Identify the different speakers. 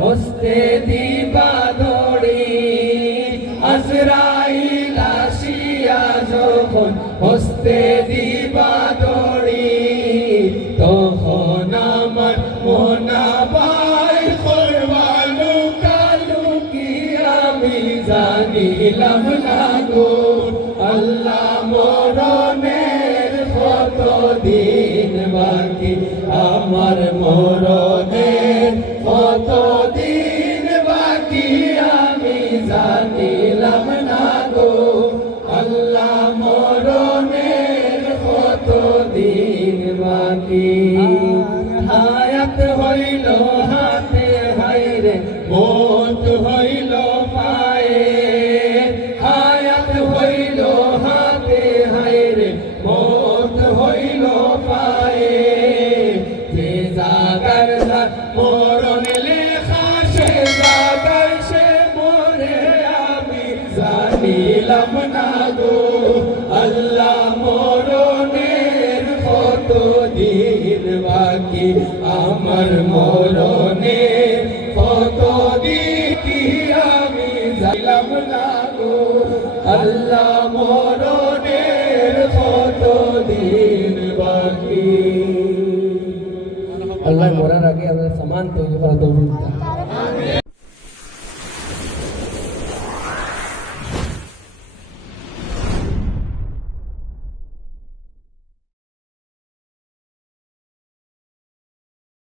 Speaker 1: হস্তে দিবা দড়ি, আজরাইল আসিয়া যখন হস্তে দিবা দড়ি, তখন আমার মনাবাই করবালু কালু কি আমি জানিলাম না গো। আল্লাহ মরণের কত দিন বাকি? আমার মরণের বাকি হায়াত হইল হাতে হাইরে মত হইল পায়ে। হায়াত হইল হাতে হাইরে মত হইল পায়ে। যে জাগার মরণ লেখা, সে জাগার সে মরে আমি জানিলাম না। আমার মরণে কত দিন আমি জানিলাম না গো আল্লাহ মরণের কত দিন বাকি আল্লাহ মরার আগে আমাদের সমান তৈরি করা দান।